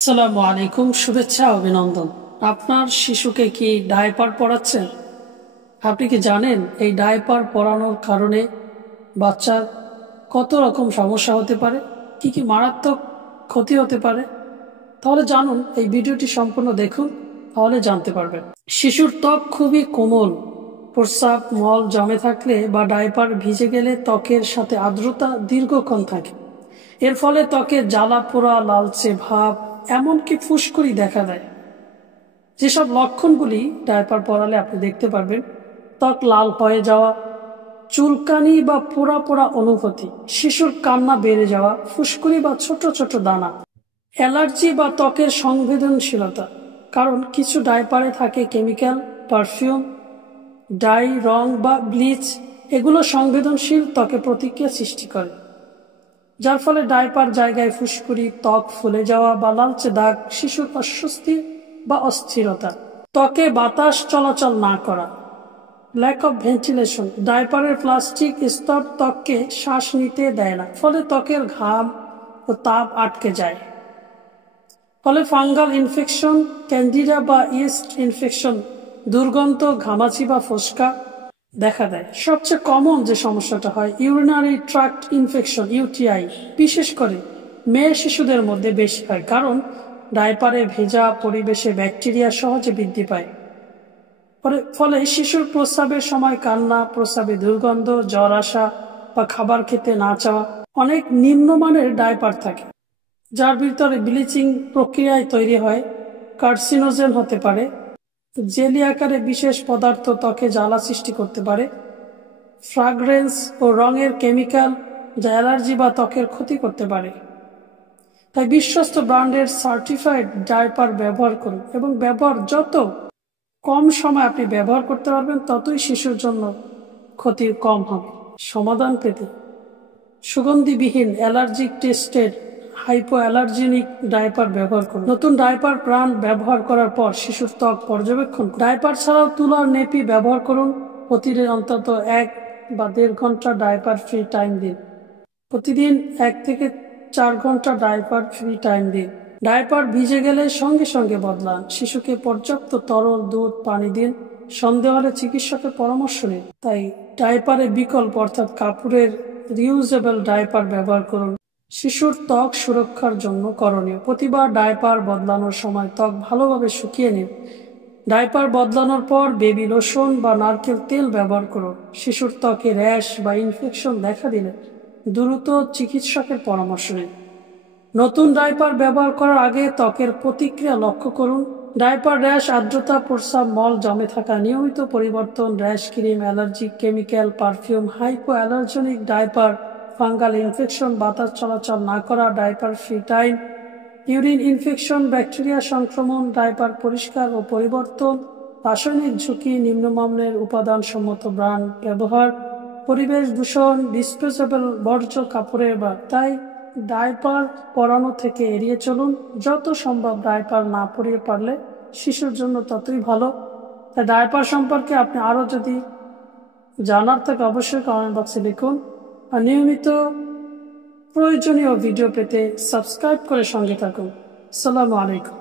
আসসালামু আলাইকুম, শুভেচ্ছা অভিনন্দন। আপনার শিশুকে কি ডায়পার পরাচ্ছেন? আপনি কি জানেন এই ডায়পার পরানোর কারণে বাচ্চার কত রকম সমস্যা হতে পারে, কি কি মারাত্মক ক্ষতি হতে পারে? তাহলে জানুন, এই ভিডিওটি সম্পূর্ণ দেখুন, তাহলে জানতে পারবেন। শিশুর ত্বক খুবই কোমল। প্রস্রাব মল জমে থাকলে বা ডায়পার ভিজে গেলে ত্বকের সাথে আর্দ্রতা দীর্ঘক্ষণ থাকে। এর ফলে ত্বকে জ্বালা পোড়া, লালচে ভাব, এমনকি ফুসকুড়ি দেখা দেয়। যেসব লক্ষণগুলি ডায়পার পরালে আপনি দেখতে পারবেন: ত্বক লাল হয়ে যাওয়া, চুলকানি বা পোড়া পোড়া অনুভূতি, শিশুর কান্না বেড়ে যাওয়া, ফুসকুড়ি বা ছোট ছোট দানা, অ্যালার্জি বা ত্বকের সংবেদনশীলতা। কারণ কিছু ডায়পারে থাকে কেমিক্যাল, পারফিউম, ডাই, রং বা ব্লিচ। এগুলো সংবেদনশীল ত্বকে প্রতিক্রিয়া সৃষ্টি করে, যার ফলে ডায়পার জায়গায় ফুসকুড়ি, ত্বক ফুলে যাওয়া বা লালচে দাগ, শিশুর অস্বস্তি বা অস্থিরতা। ত্বকে বাতাস চলাচল না করা, ল্যাক অফ ভেন্টিলেশন। ডায়পারের প্লাস্টিক স্তর ত্বককে শ্বাস নিতে দেয় না, ফলে ত্বকের ঘাম ও তাপ আটকে যায়। ফলে ফাঙ্গাল ইনফেকশন, ক্যান্ডিডা বা ইস্ট ইনফেকশন, দুর্গন্ধ, ঘামাচি বা ফোস্কা দেখা দেয়। সবচেয়ে কমন যে সমস্যাটা হয় ইউরিনারি ট্র্যাক্ট ইনফেকশন, ইউটিআই। বিশেষ করে মেয়ে শিশুদের মধ্যে বেশি হয়, কারণ ডায়পারে ভেজা পরিবেশে ব্যাকটেরিয়া সহজে বৃদ্ধি পায়। ফলে শিশুর প্রস্রাবের সময় কান্না, প্রস্রাবে দুর্গন্ধ, জ্বর আসা বা খাবার খেতে না চাওয়া। অনেক নিম্নমানের ডায়পার থাকে যার ভিতরে ব্লিচিং প্রক্রিয়ায় তৈরি হয়, কার্সিনোজেন হতে পারে, জেলি আকারে বিশেষ পদার্থ ত্বকে জ্বালা সৃষ্টি করতে পারে, ফ্রাগ্রেন্স ও রঙের কেমিক্যাল যা অ্যালার্জি বা ত্বকের ক্ষতি করতে পারে। তাই বিশ্বস্ত ব্র্যান্ডের সার্টিফাইড ডায়পার ব্যবহার করুন, এবং ব্যবহার যত কম সময় আপনি ব্যবহার করতে পারবেন, ততই শিশুর জন্য ক্ষতি কম হবে। সমাধান পেতে সুগন্ধিবিহীন, allergic tested, hypoallergenic diaper ব্যবহার করুন। নতুন ডায়পার ব্র্যান্ড ব্যবহার করার পর শিশুর ত্বক পর্যবেক্ষণ করুন। ডায়পার ছাড়াও তুলার নেপি ব্যবহার করুন। প্রতিদিন অন্তত 1 বা 1.5 ঘন্টা ডায়পার ফ্রি টাইম দিন। প্রতিদিন 1 থেকে 4 ঘন্টা ডায়পার ফ্রি টাইম দিন। ডায়পার ভিজে গেলে সঙ্গে সঙ্গে বদলান। শিশুকে পর্যাপ্ত তরল দুধ, পানি দিন। সন্দেহ হলে চিকিৎসকের পরামর্শ নিন। তাই ডায়পারের বিকল্প অর্থাৎ কাপড়ের রিউজেবল ডায়পার ব্যবহার করুন। শিশুর ত্বক সুরক্ষার জন্য করণীয়: প্রতিবার ডায়পার বদলানোর সময় ত্বক ভালোভাবে শুকিয়ে নিন। ডায়পার বদলানোর পর বেবি লোশন বা নারকেল তেল ব্যবহার করুন। শিশুর ত্বকে র্যাশ বা ইনফেকশন দেখা দিলে দ্রুত চিকিৎসকের পরামর্শ নিন। নতুন ডায়পার ব্যবহার করার আগে ত্বকের প্রতিক্রিয়া লক্ষ্য করুন। ডায়পার র্যাশ, আর্দ্রতা, প্রস্রাব মল জমে থাকা, নিয়মিত পরিবর্তন, rash cream, allergic chemical, perfume, hypo allergenic diaper, fungal infection, বাতাস চলাচল না করা, diaper free time, urine infection, bacteria সংক্রমণ, ডায়পার পরিষ্কার ও পরিবর্তন, রাসায়নিক ঝুঁকি, নিম্নমানের উপাদানসম্মত ব্র্যান্ড ব্যবহার, পরিবেশ দূষণ, ডিসপোজেবল বর্জ্য কাপড়ের ব্যাগ। তাই ডায়পার পরানো থেকে এড়িয়ে চলুন। যত সম্ভব ডায়পার না পরিয়ে পারলে শিশুর জন্য ততই ভালো। তাই ডায়পার সম্পর্কে আপনি আরও যদি জানার থাকে অবশ্যই কমেন্ট বক্সে লিখুন। আর নিয়মিত প্রয়োজনীয় ভিডিও পেতে সাবস্ক্রাইব করে সঙ্গে থাকুন। আসসালামু আলাইকুম।